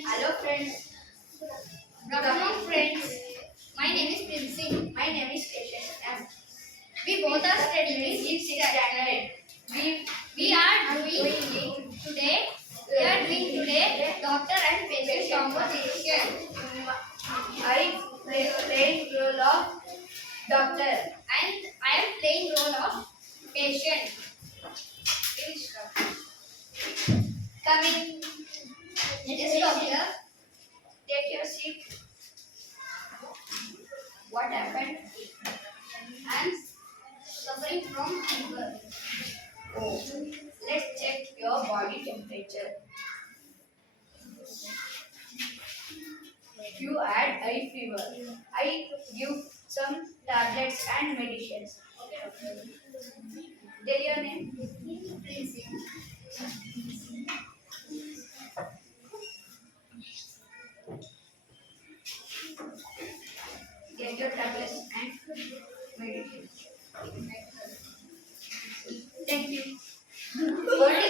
Hello friends. Good afternoon, friends. My name is Princy. My name is Patience M. We both are studying in In 6th sixth standard. standard. We are doing today doctor and patient conversation. I playing role of doctor. And I am playing role of patient. We will start. Come in. Yes, doctor. Take your seat. What happened? I am suffering from fever. Oh, let's check your body temperature. You had high fever. I give some tablets and medicines. Tell your name. Princy.